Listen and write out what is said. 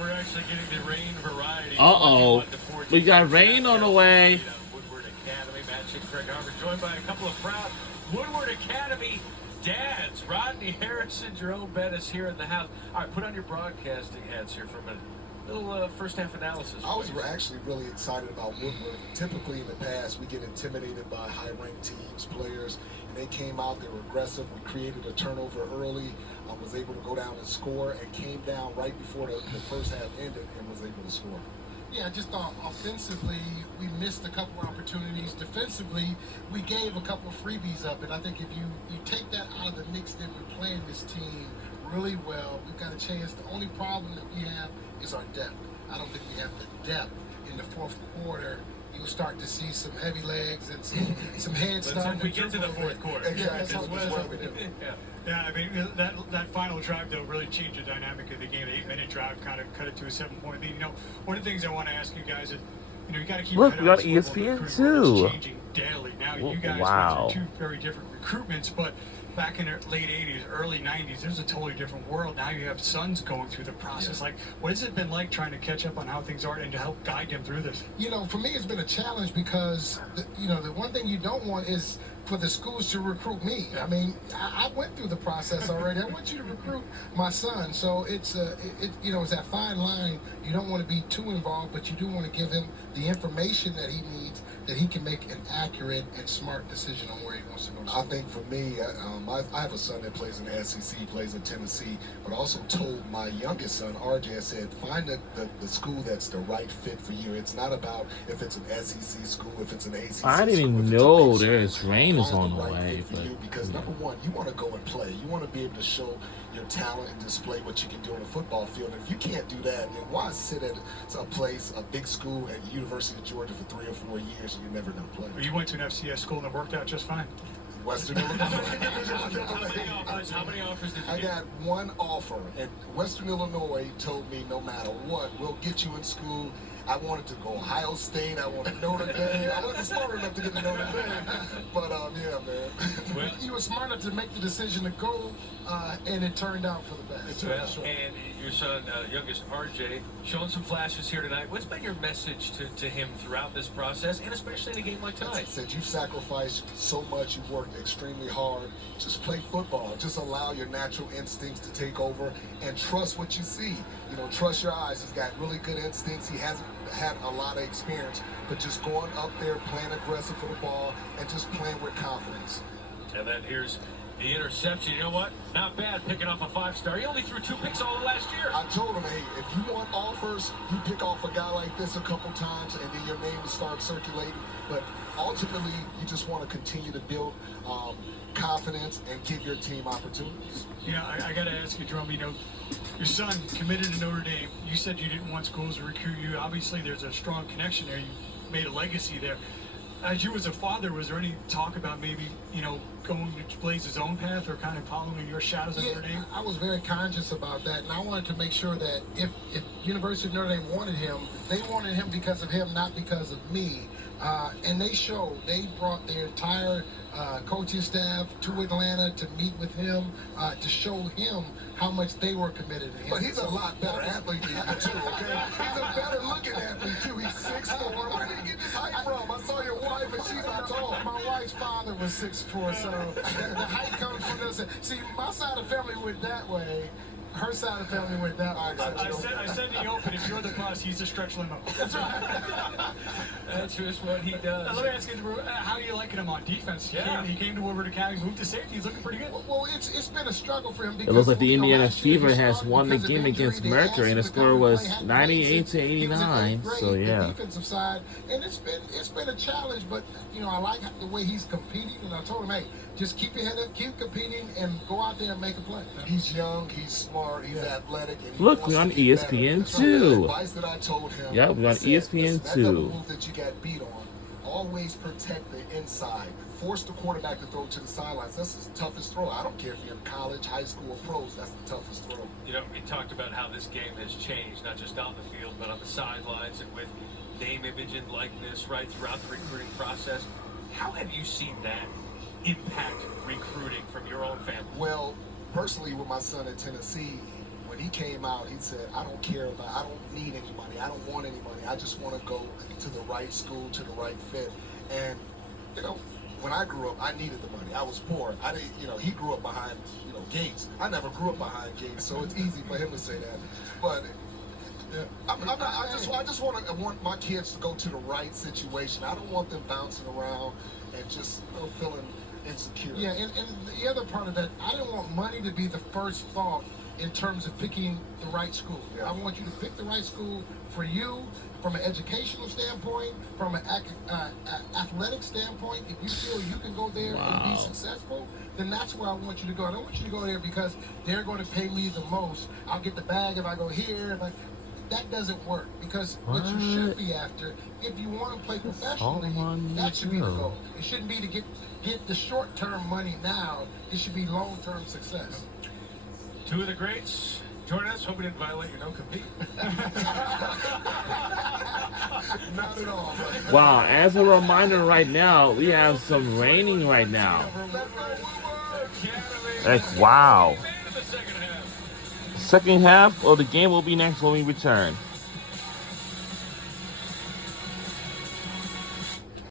we're actually getting the rain variety. Uh-oh. 21 to 14. We got rain on the way. Woodward Academy, Matt Schick, Greg Harvard, joined by a couple of proud Woodward Academy dads. Rodney Harrison, Jerome Bettis here in the house. All right, put on your broadcasting hats here for a minute. Little first half analysis. I was actually really excited about Woodward. Typically in the past, we get intimidated by high-ranked teams, players, and they came out, they were aggressive. We created a turnover early, was able to go down and score, and came down right before the first half ended and was able to score. Yeah, I just thought offensively we missed a couple opportunities. Defensively, we gave a couple of freebies up, and I think if you take that out of the mix, then we're playing this team really well. We've got a chance. The only problem that we have is our depth. I don't think we have the depth in the fourth quarter. You'll start to see some heavy legs and some heads starting to get to the fourth quarter. Yeah, that's what we do. Yeah, I mean, that final drive, though, really changed the dynamic of the game. The 8-minute drive kind of cut it to a 7-point lead. You know, one of the things I want to ask you guys is, you know, you got to keep Look, your head we got on the swivel. ESPN too. It's changing daily. Now, you guys Wow. went through two very different recruitments, but back in the late 80s, early 90s, there's a totally different world. Now you have sons going through the process. Yeah. Like, what has it been like trying to catch up on how things are and to help guide them through this? You know, for me, it's been a challenge because, the one thing you don't want is for the schools to recruit me. I mean, I went through the process already. I want you to recruit my son. So it's that fine line. You don't want to be too involved, but you do want to give him the information that he needs, that he can make an accurate and smart decision on where he wants to go to school. I think for me, I have a son that plays in the SEC, plays in Tennessee, but also told my youngest son, RJ, I said, find the school that's the right fit for you. It's not about if it's an SEC school, if it's an ACC I didn't school, even if it's a know big there school. is rain is Find on the the right way. fit for you, because number one, you want to go and play. You want to be able to show your talent and display what you can do on the football field. And if you can't do that, then why sit at a place, a big school at the University of Georgia for 3 or 4 years and you're never going to play? Or you went to an FCS school and it worked out just fine. Western Illinois. How many offers did you I get? got one offer, and Western Illinois told me no matter what, we'll get you in school. I wanted to go Ohio State. I wanted Notre Dame. I wasn't smart enough to get to Notre Dame, but yeah, man. You were smart enough to make the decision to go, and it turned out for the best. Well, and your son, youngest RJ, showing some flashes here tonight. What's been your message to him throughout this process, and especially in a game like I tonight? said, you sacrificed so much. You worked extremely hard. Just play football. Just allow your natural instincts to take over and trust what you see. Trust your eyes. He's got really good instincts. He hasn't had a lot of experience, but just going up there, playing aggressive for the ball, and just playing with confidence. And then here's the interception. You know what? Not bad picking off a 5-star. He only threw 2 picks all of last year. I told him, hey, if you want offers, you pick off a guy like this a couple times, and then your name will start circulating. But ultimately, you just want to continue to build confidence and give your team opportunities. I got to ask you, Jerome, your son committed to Notre Dame. You said you didn't want schools to recruit you. Obviously, there's a strong connection there. You made a legacy there. As you as a father, was there any talk about maybe, going to blaze his own path or kind of following your shadows at Notre Dame? I was very conscious about that, and I wanted to make sure that if University of Notre Dame wanted him, they wanted him because of him, not because of me. And they showed. They brought their entire coaching staff to Atlanta to meet with him, to show him how much they were committed to him. But he's a lot better athlete than you, too, okay? He's a better looking athlete, too. He's 6'4". Where did he get this height from? I saw your wife, and she's not tall. My wife's father was 6'4", so the height comes from this. See, my side of the family went that way. Her side of the family went that way. I said to the open, if you're the boss, he's a stretch limo. That's right. That's just what he does. Let me ask you, how are you liking him on defense? Yeah. He came to Woodward Academy, moved to safety. He's looking pretty good. Well, it's been a struggle for him. Because, It looks like the you know, Indiana last year he Fever has started won the because of game injury. against They Mercury, asked and him the to score come was play, had 98 to he was 89. great So the yeah. defensive side, and it's been a challenge. But I like the way he's competing, and I told him, hey, just keep your head up, keep competing, and go out there and make a play. He's young, he's smart, he's athletic. And he Look, wants we're on to be better. ESPN That's right. too. The advice that I told him. Yeah, we're on I said, ESPN listen, that double too. move that you got beat on, always protect the inside. Force the quarterback to throw to the sidelines. That's his toughest throw. I don't care if you're in college, high school, or pros. That's the toughest throw. We talked about how this game has changed, not just on the field, but on the sidelines and with name, image, and likeness, right, throughout the recruiting process. How have you seen that impact recruiting from your own family? Well, personally, with my son at Tennessee, when he came out, he said, I don't need any money. I don't want any money. I just want to go to the right school, to the right fit. And, you know, when I grew up, I needed the money. I was poor. I didn't, you know, he grew up behind, you know, Gates. I never grew up behind Gates, so it's easy for him to say that. But I just want my kids to go to the right situation. I don't want them bouncing around and just, you know, feeling insecure. Yeah, and the other part of that, I didn't want money to be the first thought in terms of picking the right school. Yeah. I want you to pick the right school for you from an educational standpoint, from an athletic standpoint. If you feel you can go there and be successful, then that's where I want you to go. I don't want you to go there because they're going to pay me the most. I'll get the bag if I go here. That doesn't work, because what you should be after, if you want to play professionally, that should be the goal. It shouldn't be to get the short-term money now. It should be long-term success. Two of the greats join us. Hope we didn't violate your no-compete. Not at all. But Wow, as a reminder right now, we have some raining right now. Like, wow. Second half of the game will be next when we return.